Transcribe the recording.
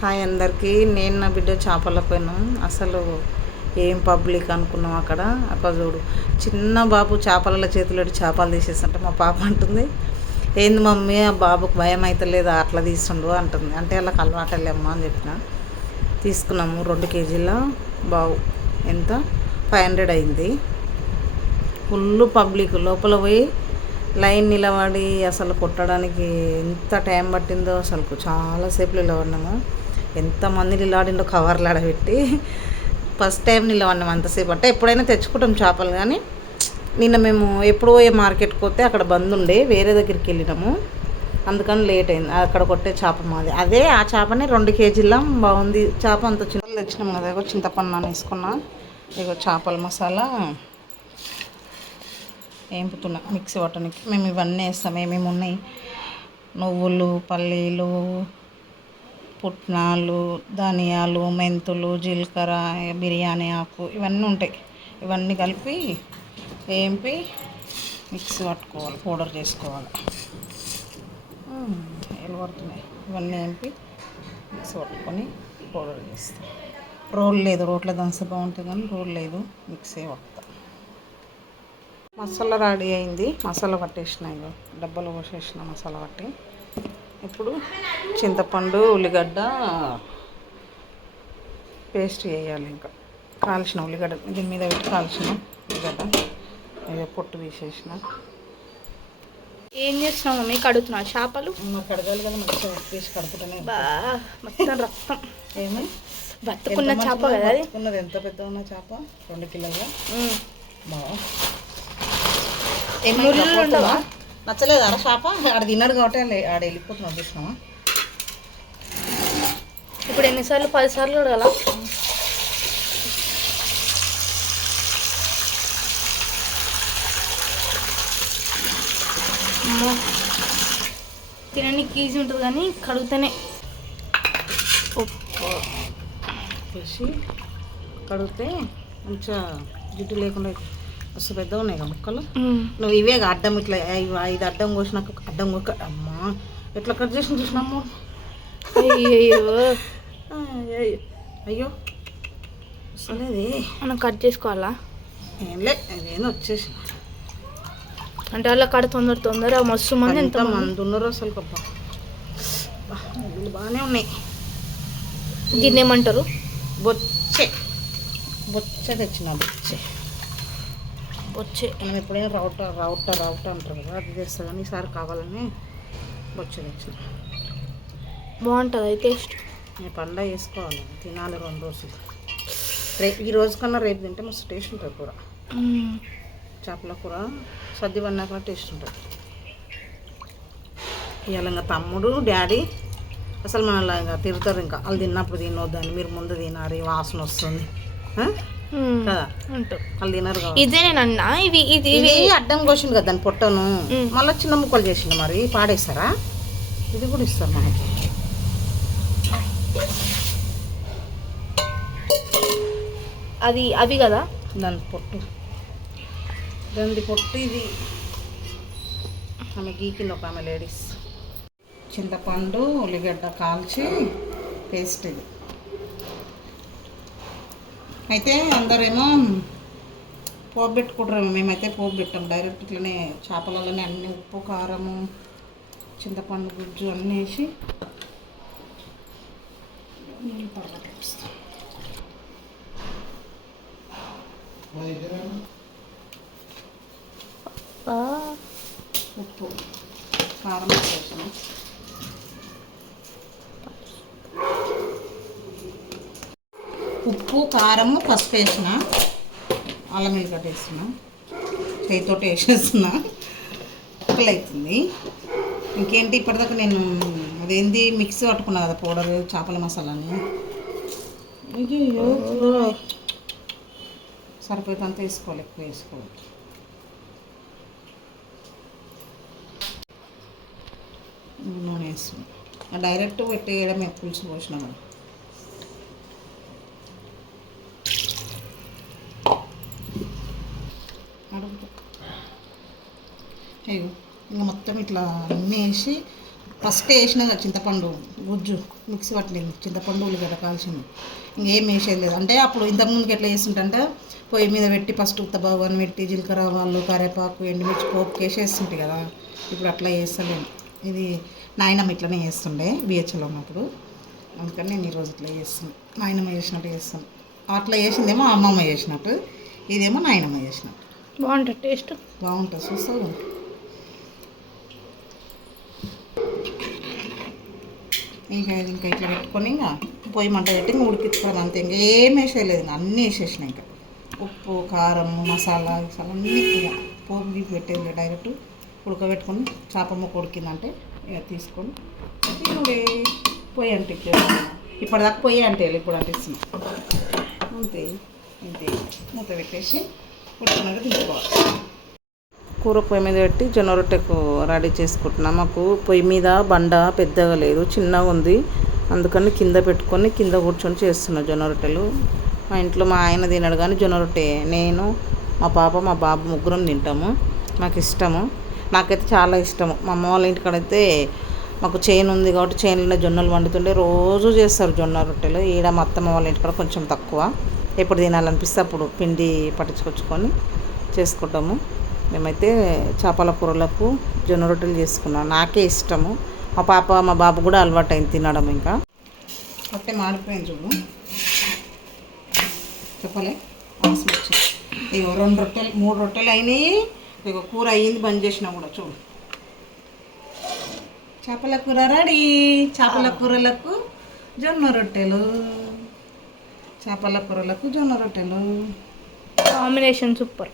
Hi అందరికీ. నేను నా బిడ్డ చేపల పోయినాం అసలు ఏం పబ్లిక్ అనుకున్నాం అక్కడ? అక్కడ చూడు. చిన్న బాబు చేపల చేతిలో చేపలు తీసేసంటే మా పాప అంటుంది ఏంది మమ్మీ ఆ బాబుకు భయం అవుతలేదు అట్లా తీసుండు అంటుంది. అంటే వాళ్ళకి అలవాటలేమ్మా అని చెప్పిన. తీసుకున్నాము రెండు కేజీల బావు. ఎంత? ఫైవ్ హండ్రెడ్ అయింది. Full public. లోపల పోయి లైన్ నిలబడి అసలు కొట్టడానికి ఎంత టైం పట్టిందో అసలు చాలాసేపు నిలబడినాము. ఎంతమంది నిలబడిండో కవర్లు ఆడబెట్టి ఫస్ట్ టైం నిలబడినాము అంతసేపు. అంటే ఎప్పుడైనా తెచ్చుకుంటాం చేపలు కానీ నిన్న మేము ఎప్పుడు పోయే మార్కెట్కి పోతే అక్కడ బంద్ ఉండే వేరే దగ్గరికి వెళ్ళినాము. అందుకని లేట్ అయింది. అక్కడ కొట్టే చేప మాది. అదే ఆ చేపని రెండు కేజీల బాగుంది. చేప అంత చిన్న తెచ్చినాం కదా ఇగో చింతపండు వేసుకున్నా. ఇగో చేపల మసాలా వేంపుతున్నా మిక్సీ పట్టడానికి. మేము ఇవన్నీ వేస్తాం. ఏమేమి ఉన్నాయి? నువ్వులు పల్లీలు పుట్నాలు ధనియాలు మెంతులు జీలకర్ర బిర్యానీ ఆకు ఇవన్నీ ఉంటాయి. ఇవన్నీ కలిపి వేంపి మిక్సీ పట్టుకోవాలి పౌడర్ చేసుకోవాలి. ఏలు పడుతున్నాయి. ఇవన్నీ వేంపి మిక్సీ పట్టుకొని పౌడర్ చేస్తాం. రోల్ లేదు రోట్లో దంచ బాగుంటుంది కానీ రోల్ లేదు మిక్సీ పడతా. మసాలా రెడీ అయింది మసాలా పట్టేసిన ఇగో డబ్బాలో పోసేసిన మసాలా పట్టి. ఇప్పుడు చింతపండు ఉల్లిగడ్డ పేస్ట్ వేయాలి ఇంకా. కాల్చిన ఉల్లిగడ్డ దీని మీద పెట్టి కాల్చిన ఉల్లిగడ్డ. ఇక పొట్టు తీసేసిన. ఏం చేస్తున్నావు మమ్మీ? కడుగుతున్నా చేపలు? కడగాలి కదా మంచిగా కడుపుతూనే బా మొత్తం రక్తం. ఏమి? బతుకున్న చేప కదా ఉన్నది ఎంత పెద్ద ఉన్న చేప? రెండు కిలోగా ఉమ్. బాగా ముళ్ళు ఉండవా? నచ్చలేదు? అర చేప ఆడ తిన్నాడు కాబట్టి ఆడ- వెళ్ళిపోతున్నాం చూసినావా? ఇప్పుడు ఎన్నిసార్లు? పది సార్లు చూడాల? అమ్మో. తినడానికి ఈజీ ఉంటుంది కానీ కడుగుతానే. ఉప్పు కడిగితే మంచిగా జిడ్డు లేకుండా మస్తు పెద్ద ఉన్నాయి కదా ముక్కలు. నువ్వు ఇవే అడ్డం ఇట్లా ఐదు అడ్డం కోసినాక అడ్డం కొక్క అమ్మా ఎట్లా కట్ చేసిన చూసినాము అయ్యయ్యో. అయ్యో వస్తలేదే. మనం కట్ చేసుకోవాలా? ఏంలే అదేందో వచ్చేసి అంటే వాళ్ళ కాడ తొందర తొందర మస్తు మంది ఎంత మంది ఉన్నారు అసలు వీళ్ళు బాగానే ఉన్నాయి. దీన్ని ఏమంటారు? బొచ్చే. బొచ్చే తెచ్చిన బొచ్చే. వచ్చే మనం ఎప్పుడైనా రౌట రౌట రౌట అంటారు కదా అది తెస్తా కానీ ఈసారి కావాలని బొచ్చే తెచ్చిన. బాగుంటుంది టేస్ట్. నేను పండగ చేసుకోవాలి తినాలి రెండు రోజులు. రేపు ఈ రోజు కన్నా రేపు తింటే మస్తు టేస్ట్ ఉంటుంది కూర. చేపల కూర సద్ది పడినాక టేస్ట్ ఉంటుంది. ఇవాళ ఇంకా తమ్ముడు డాడీ అసలు మన ఇంకా తిడతారు ఇంకా. వాళ్ళు తిన్నప్పుడు తినొద్దని మీరు ముందు తినాలి వాసన వస్తుంది? కదా? వాళ్ళు తినరు కాబట్టి. ఇదే నేను అన్నా ఇవి ఇది ఇవి అడ్డం కోసింది కదా దాని పొట్టను. మళ్ళీ చిన్న ముక్కలు చేసిండు మరి పాడేస్తారా? ఇది కూడా ఇస్తారు మనకి. అది అవి కదా? దాని పొట్టు. దాని పొట్టు ఇది. ఆమె గీకింది ఒక ఆమె లేడీస్. చింతపండు ఉల్లిగడ్డ కాల్చి పేస్ట్ ఇది. అయితే అందరేమో పోపు పెట్టుకుంటారేమో మేమైతే పోపు పెట్టాం. డైరెక్ట్ ఇట్లనే చేపలలోనే అన్ని ఉప్పు కారము చింతపండు గుజ్జు అన్నీ వేసి నీళ్ళు ఉప్పు కారం వేసాము ఉప్పు కారము పసుపు వేసిన అల్లం వెల్లిగడ్డ వేసిన చేతితో వేసేసిన అక్కలు అవుతుంది ఇంకేంటి ఇప్పటిదాకా నేను అదేంది మిక్సీ పట్టుకున్నా కదా పౌడర్ చేపల మసాలాని. అయ్యో సరిపోయేంత వేసుకోవాలి ఎక్కువ వేసుకోవాలి. నూనె వేస్తున్నాం డైరెక్ట్ పెట్టేయడం పులుసు పోసినా కదా అయ్యో ఇంకా మొత్తం ఇట్లా అన్నీ వేసి ఫస్ట్ వేసిన కదా చింతపండు గుజ్జు మిక్సీ పట్టలేదు చింతపండు ఉల్లిగడ్డ కాల్చింది. ఇంకేం వేసేది లేదు. అంటే అప్పుడు ఇంతకుముందుకు ఎట్లా చేస్తుంటే పొయ్యి మీద పెట్టి ఫస్ట్ ఉత్తబాగని పెట్టి జీలకర్ర వాళ్ళు కరివేపాకు ఎండుమిర్చి పోపుకి వేసేస్తుంటాయి కదా ఇప్పుడు అట్లా చేస్తలేను ఇది నాయనమ్మ ఇట్లనే చేస్తుండే బిహెచ్ఎల్ ఉన్నప్పుడు అందుకని నేను ఈరోజు ఇట్లా చేస్తాను నాయనమ్మ చేసినట్టు చేస్తాను అట్లా చేసిందేమో అమ్మమ్మ చేసినట్టు ఇదేమో నాయనమ్మ చేసినట్టు. బాగుంటుంది టేస్ట్. బాగుంటుంది చూస్తావు ఇంకా ఇంకా ఇట్లా పెట్టుకొని ఇంకా పొయ్యి మంట పెట్టి ఇంకా ఉడికించుకోవడం అంతే. ఇంకా ఏం వేసేయలేదు ఇంకా అన్నీ వేసేసిన ఇంకా. ఉప్పు కారం మసాలా మసాలా అన్నీ ఇక పోపు గీపు పెట్టేది డైరెక్ట్ ఉడకబెట్టుకొని చేప ముక్క ఉడికిందంటే ఇక తీసుకొని తినుడే. పొయ్యి అంటే ఇప్పటిదాకా పొయ్యి అంటే ఇప్పుడు అంటిస్తున్నాం. అంతే అంతే మూత పెట్టేసి ఉడికినాక తీసుకోవాలి కూర పొయ్యి మీద పెట్టి జొన్న రొట్టెకు రెడీ చేసుకుంటున్నాం. మాకు పొయ్యి మీద బండ పెద్దగా లేదు చిన్నగా ఉంది. అందుకని కింద పెట్టుకొని కింద కూర్చొని చేస్తున్నా జొన్న రొట్టెలు. మా ఇంట్లో మా ఆయన తినడు కానీ జొన్న రొట్టె నేను మా పాప మా బాబు ముగ్గురం తింటాము. నాకు ఇష్టము. నాకైతే చాలా ఇష్టము. మా అమ్మ వాళ్ళ ఇంటికాడైతే మాకు చేను ఉంది కాబట్టి చేనులో జొన్నలు వండుతుండే రోజు చేస్తారు జొన్న రొట్టెలు. ఈడ మా అత్తమ్మ వాళ్ళ ఇంటికాడ కొంచెం తక్కువ. ఎప్పుడు తినాలనిపిస్తే అప్పుడు పిండి పట్టించుకొచ్చుకొని చేసుకుంటాము. మేమైతే చేపల కూరలకు జొన్న రొట్టెలు చేసుకున్నాం. నాకే ఇష్టము. మా పాప మా బాబు కూడా అలవాటు అయింది తినడం ఇంకా. రొట్టె మాడిపోయింది చూడు. చెప్పలే? వచ్చింది. ఇగో రెండు రొట్టెలు మూడు రొట్టెలు అయినాయి. ఇగో కూర అయ్యింది బంద్ చేసినా కూడా చూడు. చేపల కూర రెడీ. చేపల కూరలకు జొన్న రొట్టెలు. చేపల కూరలకు జొన్న రొట్టెలు. Combination super.